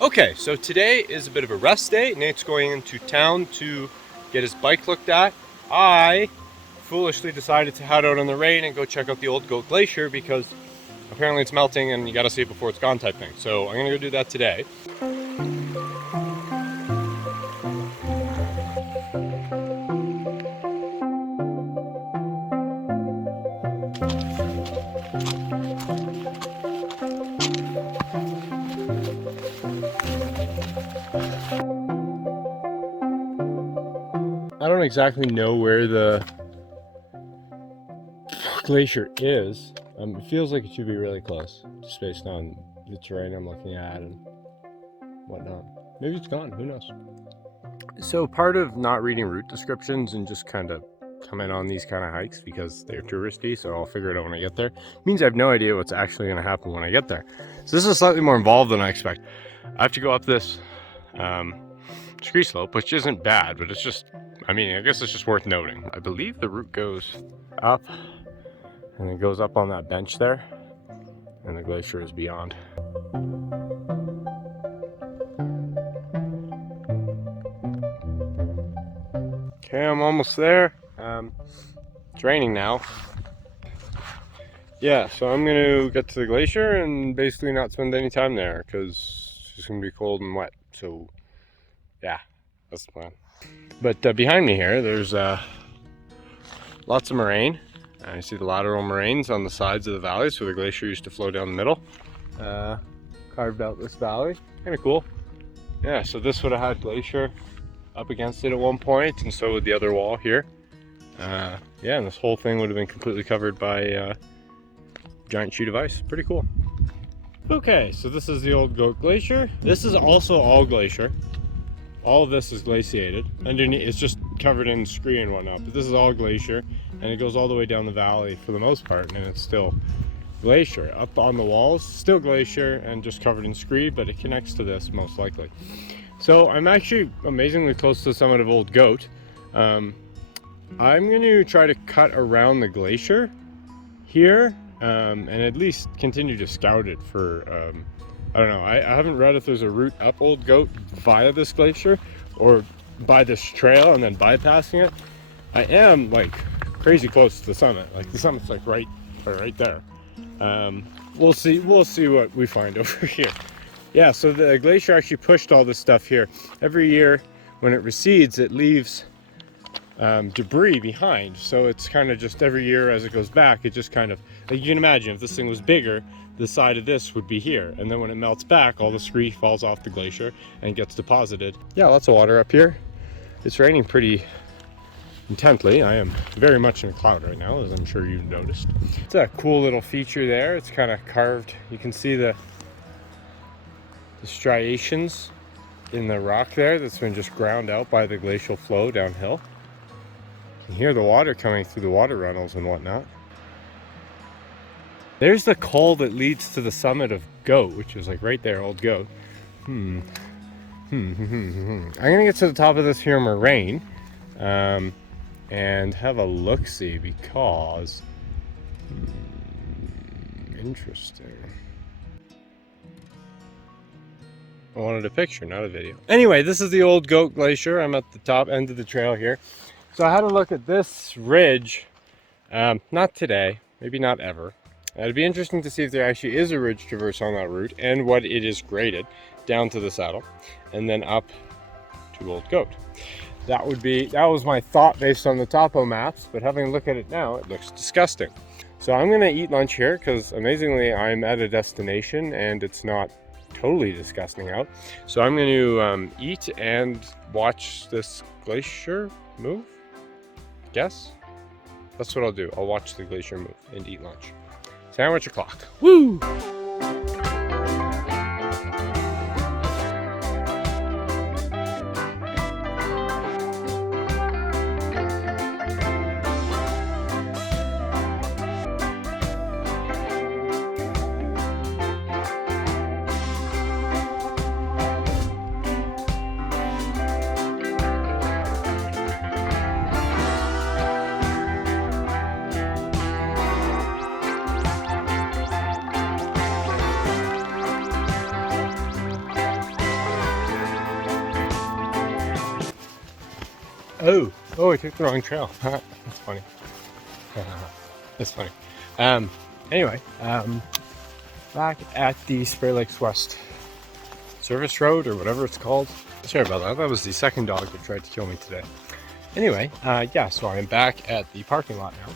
Okay, so today is a bit of a rest day. Nate's going into town to get his bike looked at. I foolishly decided to head out in the rain and go check out the Old Goat Glacier because apparently it's melting and you gotta see it before it's gone type thing. So I'm gonna go do that today. I don't exactly know where the glacier is. It feels like it should be really close, just based on the terrain I'm looking at and whatnot. Maybe it's gone, who knows? So part of not reading route descriptions and just kind of coming on these kind of hikes because they're touristy, so I'll figure it out when I get there, means I have no idea what's actually going to happen when I get there. So this is slightly more involved than I expect. I have to go up this ski slope, which isn't bad, but it's just, I mean, I guess it's just worth noting. I believe the route goes up and it goes up on that bench there, and the glacier is beyond. Okay, I'm almost there. It's raining now. Yeah, so I'm gonna get to the glacier and basically not spend any time there because it's just gonna be cold and wet. So yeah, that's the plan. But behind me here, there's lots of moraine. I see the lateral moraines on the sides of the valleys where the glacier used to flow down the middle. Carved out this valley, kind of cool. Yeah, so this would have had glacier up against it at one point, and so would the other wall here. Yeah, and this whole thing would have been completely covered by a giant sheet of ice. Pretty cool. Okay, so this is the Old Goat Glacier. This is also all glacier. All of this is glaciated. Underneath, it's just covered in scree and whatnot, but this is all glacier, and it goes all the way down the valley for the most part, and it's still glacier. Up on the walls, still glacier and just covered in scree, but it connects to this most likely. So I'm actually amazingly close to the summit of Old Goat. I'm going to try to cut around the glacier here and at least continue to scout it for, I don't know, I haven't read if there's a route up Old Goat via this glacier or by this trail and then bypassing it. I am like crazy close to the summit. Like the summit's like right there. We'll see what we find over here. Yeah, so the glacier actually pushed all this stuff here. Every year when it recedes, it leaves debris behind. So it's kind of just every year as it goes back, it just kind of, like you can imagine if this thing was bigger, the side of this would be here. And then when it melts back, all the scree falls off the glacier and gets deposited. Yeah, lots of water up here. It's raining pretty intently. I am very much in a cloud right now, as I'm sure you've noticed. It's a cool little feature there. It's kind of carved. You can see the striations in the rock there that's been just ground out by the glacial flow downhill. You can hear the water coming through the water runnels and whatnot. There's the col that leads to the summit of Goat, which is like right there, Old Goat. I'm gonna get to the top of this here moraine and have a look-see because interesting. I wanted a picture, not a video. Anyway, this is the Old Goat Glacier. I'm at the top end of the trail here. So I had a look at this ridge, not today, maybe not ever. It'd be interesting to see if there actually is a ridge traverse on that route and what it is graded down to the saddle and then up to Old Goat. That was my thought based on the topo maps, but having a look at it now, it looks disgusting. So I'm gonna eat lunch here because amazingly I'm at a destination and it's not totally disgusting out. So I'm going to eat and watch this glacier move. Guess that's what I'll do. I'll watch the glacier move and eat lunch. Sandwich o'clock. Woo! Oh, I took the wrong trail. That's funny. That's funny. Anyway, back at the Spray Lakes West Service Road or whatever it's called. Sorry about that. That was the second dog that tried to kill me today. Anyway, yeah, so I'm back at the parking lot now,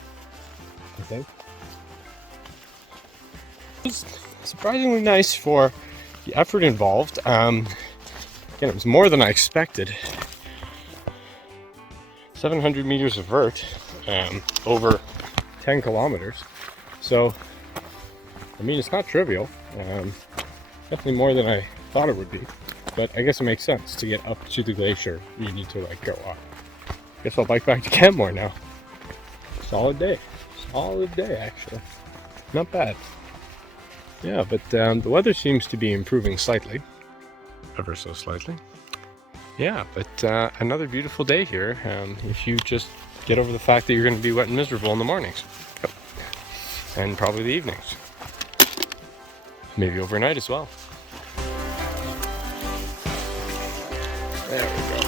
I think. It was surprisingly nice for the effort involved. Again, it was more than I expected. 700 meters of vert, over 10 kilometers. So, I mean, it's not trivial. Definitely more than I thought it would be. But I guess it makes sense to get up to the glacier. You need to like go up. Guess I'll bike back to Canmore now. Solid day. Solid day, actually. Not bad. Yeah, but the weather seems to be improving slightly. Ever so slightly. Yeah, but another beautiful day here. If you just get over the fact that you're going to be wet and miserable in the mornings. And probably the evenings. Maybe overnight as well. There we go.